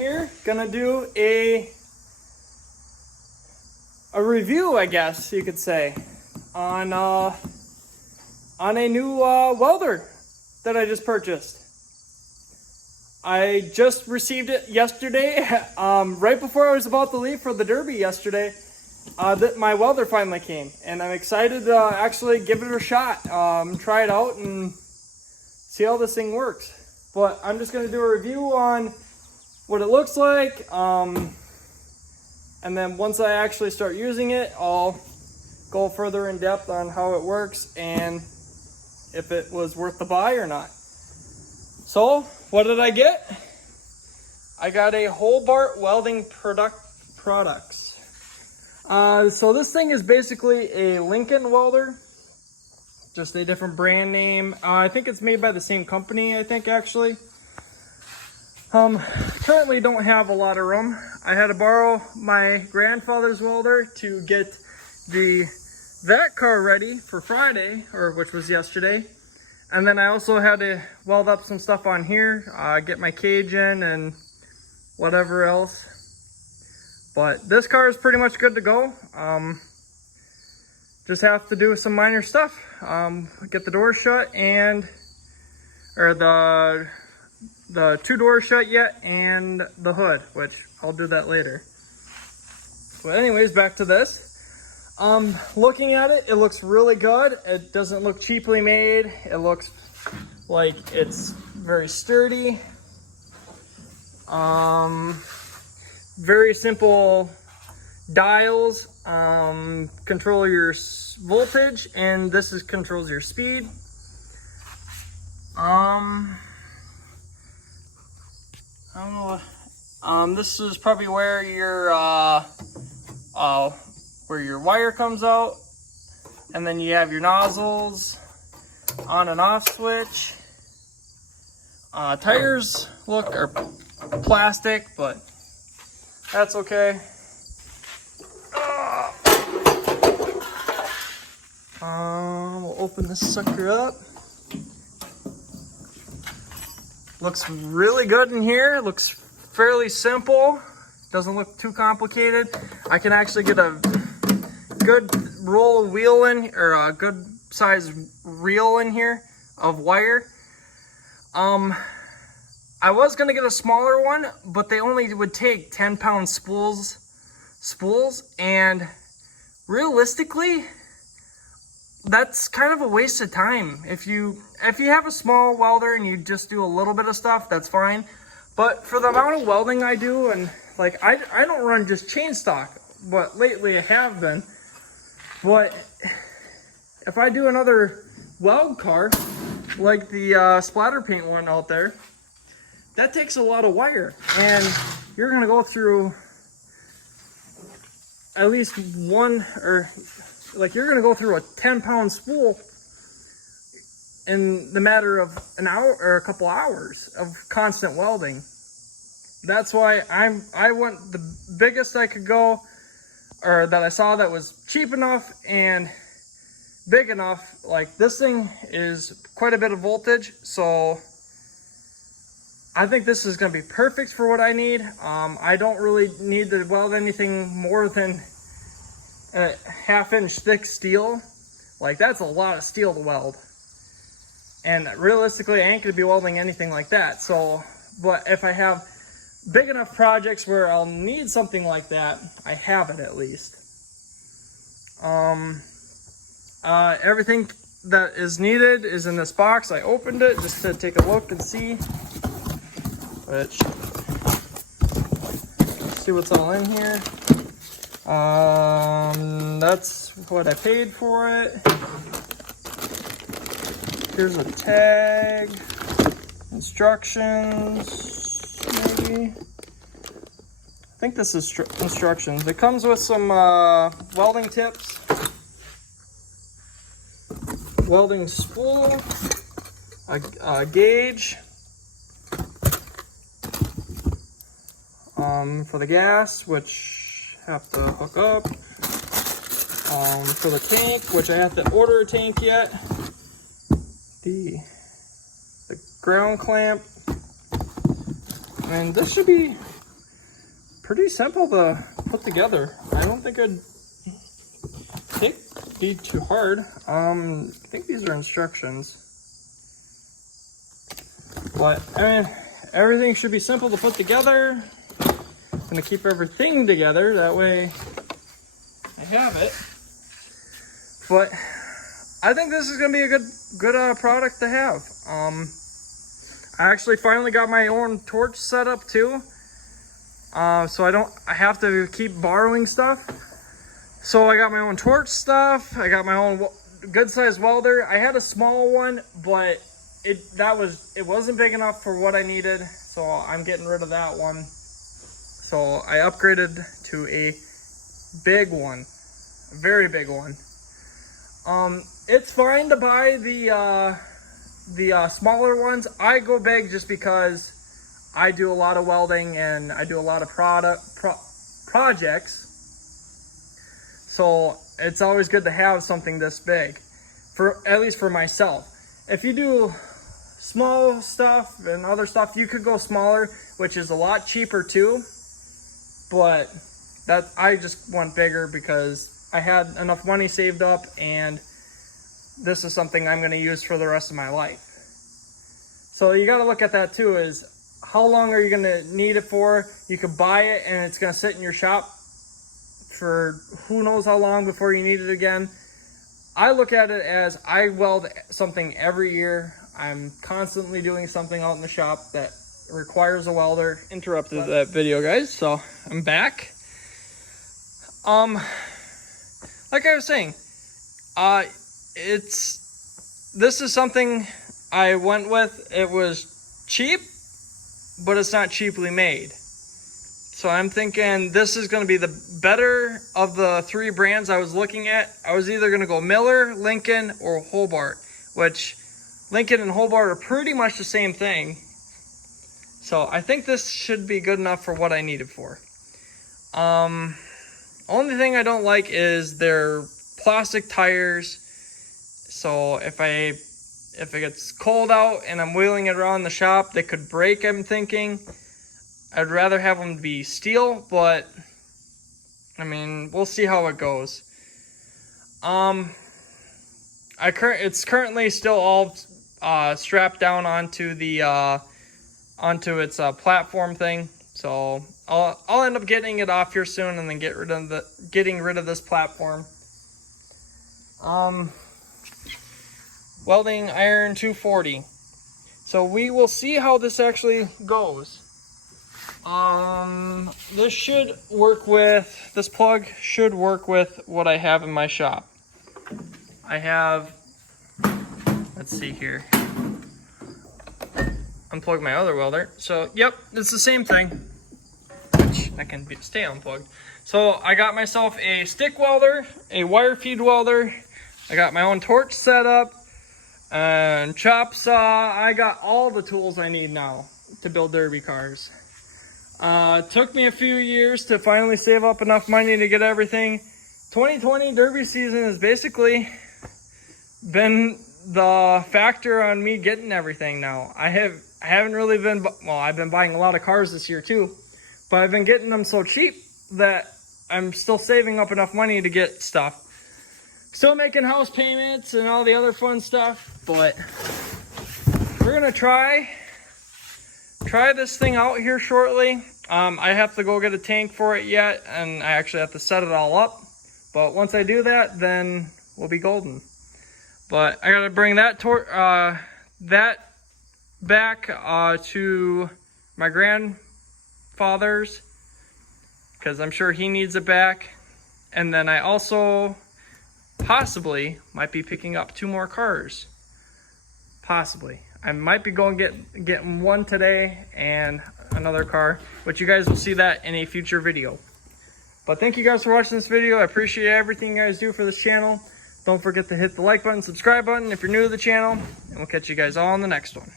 here. Gonna do a review, I guess you could say, on a new welder that I just purchased. I just received it yesterday, right before I was about to leave for the Derby yesterday. My welder finally came, and I'm excited to actually give it a shot, try it out and see how this thing works. But I'm just going to do a review on what it looks like, and then once I actually start using it, I'll go further in depth on how it works and if it was worth the buy or not. So, what did I get? I got a Hobart welding products. So this thing is basically a Lincoln welder, just a different brand name. I think it's made by the same company, I think, actually. Currently don't have a lot of room. I had to borrow my grandfather's welder to get the vet car ready for Friday, which was yesterday. And then I also had to weld up some stuff on here, get my cage in and whatever else. But this car is pretty much good to go. Just have to do some minor stuff. Get the door shut or the two doors shut yet, and the hood, which I'll do that later. But anyways, back to this. Looking at it, it looks really good. It doesn't look cheaply made. It looks like it's very sturdy. Very simple dials, control your voltage, and this controls your speed. I don't know. This is probably where your wire comes out, and then you have your nozzles, on and off switch. Tires are plastic, but that's okay. We'll open this sucker up. Looks really good in here. Looks fairly simple. Doesn't look too complicated. I can actually get a good roll wheel in, or a good size reel in here of wire. I was gonna get a smaller one, but they only would take 10-pound spools, and realistically, that's kind of a waste of time. If you have a small welder and you just do a little bit of stuff, that's fine. But for the amount of welding I do, and like I don't run just chain stock, but lately I have been. But if I do another weld car, like the splatter paint one out there, that takes a lot of wire, and you're gonna go through at least one, or like you're gonna go through a 10-pound spool in the matter of an hour or a couple hours of constant welding. That's why I went the biggest I could go, or that I saw that was cheap enough and big enough. Like, this thing is quite a bit of voltage, so I think this is going to be perfect for what I need. I don't really need to weld anything more than a 1/2-inch thick steel. Like, that's a lot of steel to weld. And realistically, I ain't going to be welding anything like that. So, but if I have big enough projects where I'll need something like that, I have it at least. Everything that is needed is in this box. I opened it just to take a look and see. See what's all in here. That's what I paid for it. Here's a tag, instructions, maybe. I think this is instructions. It comes with some welding tips, welding spool, a gauge, for the gas, which have to hook up, for the tank, which I have to order a tank yet, the ground clamp, and this should be pretty simple to put together. I don't think it'd be too hard. I think these are instructions. But, I mean, everything should be simple to put together. I'm gonna keep everything together, that way I have it. But I think this is gonna be a good product to have. I actually finally got my own torch set up too. So I have to keep borrowing stuff. So I got my own torch stuff. I got my own good sized welder. I had a small one, but it wasn't big enough for what I needed. So I'm getting rid of that one. So I upgraded to a big one, a very big one. It's fine to buy the smaller ones. I go big just because I do a lot of welding and I do a lot of projects. So it's always good to have something this big, at least for myself. If you do small stuff and other stuff, you could go smaller, which is a lot cheaper too. But I just went bigger because I had enough money saved up, and this is something I'm going to use for the rest of my life. So you got to look at that too, is how long are you going to need it for? You could buy it and it's going to sit in your shop for who knows how long before you need it again. I look at it as I weld something every year. I'm constantly doing something out in the shop that requires a welder. Interrupted that video, guys, so I'm back. Like I was saying, this is something I went with. It was cheap, but it's not cheaply made. So I'm thinking this is going to be the better of the three brands I was looking at. I was either going to go Miller, Lincoln, or Hobart, which Lincoln and Hobart are pretty much the same thing. So I think this should be good enough for what I need it for. Only thing I don't like is their plastic tires. So if it gets cold out and I'm wheeling it around the shop, they could break, I'm thinking. I'd rather have them be steel, but I mean, we'll see how it goes. It's currently still all strapped down onto the onto its platform thing. So I'll end up getting it off here soon and then getting rid of this platform. Welding iron 240. So we will see how this actually goes. This plug should work with what I have in my shop. I have, let's see here, unplug my other welder. So yep, it's the same thing, which I can stay unplugged. So I got myself a stick welder, a wire feed welder. I got my own torch set up and chop saw. I got all the tools I need now to build derby cars. It took me a few years to finally save up enough money to get everything. 2020 derby season has basically been the factor on me getting everything now. I haven't really been, well, I've been buying a lot of cars this year too, but I've been getting them so cheap that I'm still saving up enough money to get stuff. Still making house payments and all the other fun stuff, but we're gonna try this thing out here shortly. I have to go get a tank for it yet, and I actually have to set it all up. But once I do that, then we'll be golden. But I gotta bring that back to my grandfather's, because I'm sure he needs it back. And then I also possibly might be picking up 2 more cars. Possibly. I might be going getting one today and another car, but you guys will see that in a future video. But thank you guys for watching this video. I appreciate everything you guys do for this channel. Don't forget to hit the like button, subscribe button if you're new to the channel, and we'll catch you guys all in the next one.